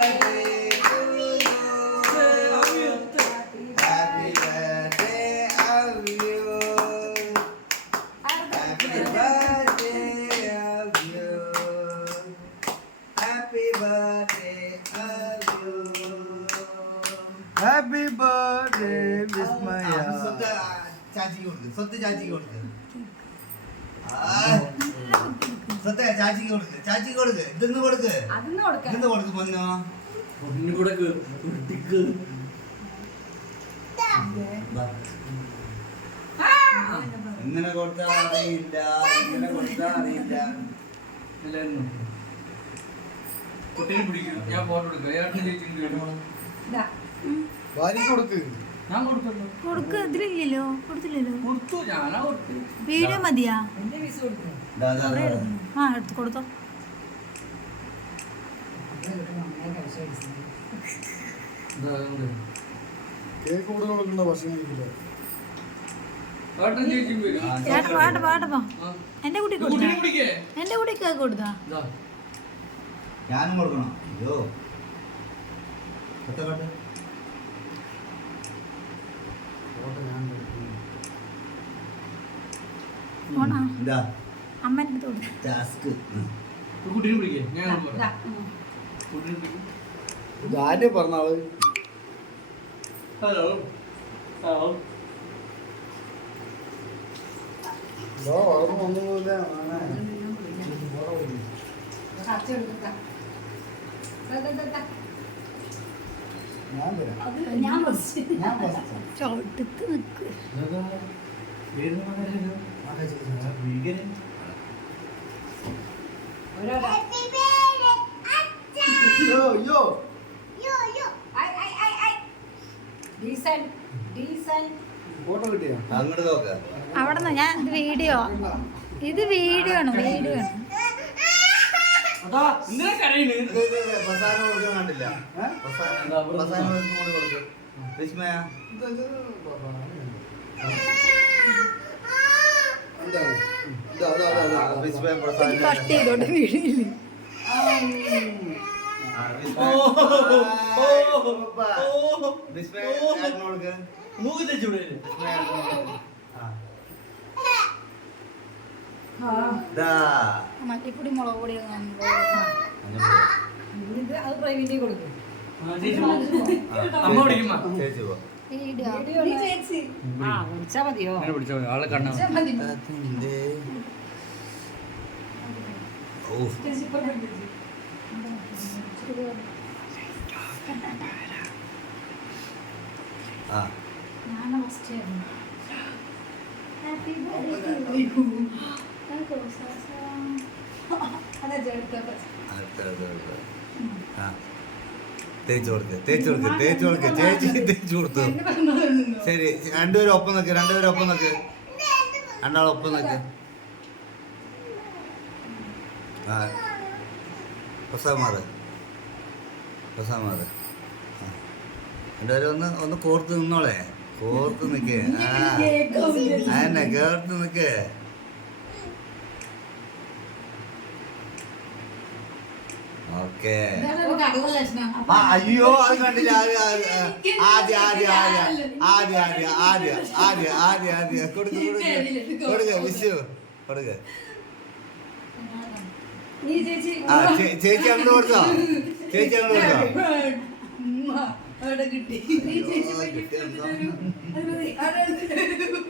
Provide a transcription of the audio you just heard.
Happy birthday, Vismaya. ചാച്ചിക്ക് കൊടുക്ക്, സ്വത്ത് ചാച്ചിക്ക് കൊടുക്ക്. സ്വത്ത് ചാച്ചിക്ക് കൊടുക്ക്, ചാച്ചിക്ക് കൊടുക്ക്. ഇതൊന്ന് കൊടുക്ക്, ഇതൊന്ന് കൊടുക്ക് പൊന്നോ. ഇങ്ങനെ കൊടുത്താ അറിയില്ല, ഇങ്ങനെ കൊടുത്താ അറിയില്ല. കുട്ടീനെ പിടിക്കും, ഞാൻ ഫോട്ടോ എടുക്കാം. വാരി കൊടുക്ക്. ഞാൻ കൊടുത്തല്ലോ. കൊടുക്ക് ഇതിലില്ലല്ലോ, കൊടുത്തില്ലല്ലോ. കൊടുത്തു, ഞാനാ കൊടുത്തു. വീഡിയോ മതിയാ? ദാ, ദാ, ദാ. ആ എടുത്ത് കൊടുത്തോ. കേക്ക് കൂടുതൽ കൊടുക്കണ്ട, ഭക്ഷണം കഴിക്കില്ല. ഏട്ടൻ ചേച്ചിയും വരും. ചേട്ടാ പാട്ട് പാട്ടപ്പാ. എന്റെ കുട്ടിക്ക് കൊടുത്താ? കുട്ടീനെ പിടിക്കേ. എന്റെ കുട്ടിക്ക് കേക്ക് കൊടുത്താ? ഇതാ. ഞാനും കൊടുക്കണം. അയ്യോ സ്വത്ത് കാട്ട്. പോണാ ഇതാ അമ്മേന്റെ അടുത്ത് കൊടുത്തു. ടാസ്ക്. കുട്ടീനെ പിടിക്കേ. ഞാൻ കൊടുക്കാം. കുട്ടീനെ പിടിക്കും. ഇതാദ്യം പറഞ്ഞാള് ഹലോ. ഹലോ. വളർന്നു വന്നതുപോലെ ഞാൻ തരാം. ചവിട്ടത്ത് നിക്ക്. ഫോട്ടോ കിട്ടിയാ അങ്ങോട്ട് നോക്ക. അവിടെ നിന്ന് ഞാൻ ഇത് വീഡിയോ ആണ്, വീഡിയോ ആണ്. അതാ ഇന്നലെ കരയുന്നു. പ്രസാദം കൊടുക്കാൻ കണ്ടില്ല. പ്രസാദം കൂടി കൊടുക്ക്. വിസ്മയ വിസ്മയ പ്രസാദം കട്ട് ചെയ്തോട്ടെ വീഡിയോയില്. വിസ്മയ കൊടുക്ക്. മൂക്ക് തെച്ചൂടെ. മല്ലിപ്പൊടി മുളക് പൊടി അമ്മ പിടിക്കുമ്പോ വീഡിയോ അങ്ങനെ പിടിച്ചോ. ആളെ കണ്ണ ഞാൻ ഫസ്റ്റ് ഹാപ്പി തേച്ച് കൊടുക്ക്, തേച്ച് കൊടുക്ക്, തേച്ച് കൊടുക്ക്. ചേച്ചി തേച്ച് കൊടുത്തു. ശരി, രണ്ടുപേരും ഒപ്പം നിൽക്ക്, രണ്ടുപേരും ഒപ്പം നിൽക്ക്, രണ്ടാളും ഒപ്പം നിൽക്ക്. ആ പ്രസാദ് പ്രസാദ് രണ്ടുപേരും ഒന്ന് കോർത്ത് നിന്നോളെ, കോർത്ത് നിൽക്ക്. അതന്നെ കേർത്ത് നിൽക്ക്. ഓക്കെ. അയ്യോ അത് കണ്ടില്ല. ആദ്യ കൊടുക്ക് വിഷു കൊടുക്ക്. ചേച്ചി അങ്ങോട്ട് കൊടുത്തോ, ചേച്ചി അങ്ങോട്ട് കൊടുത്തോ.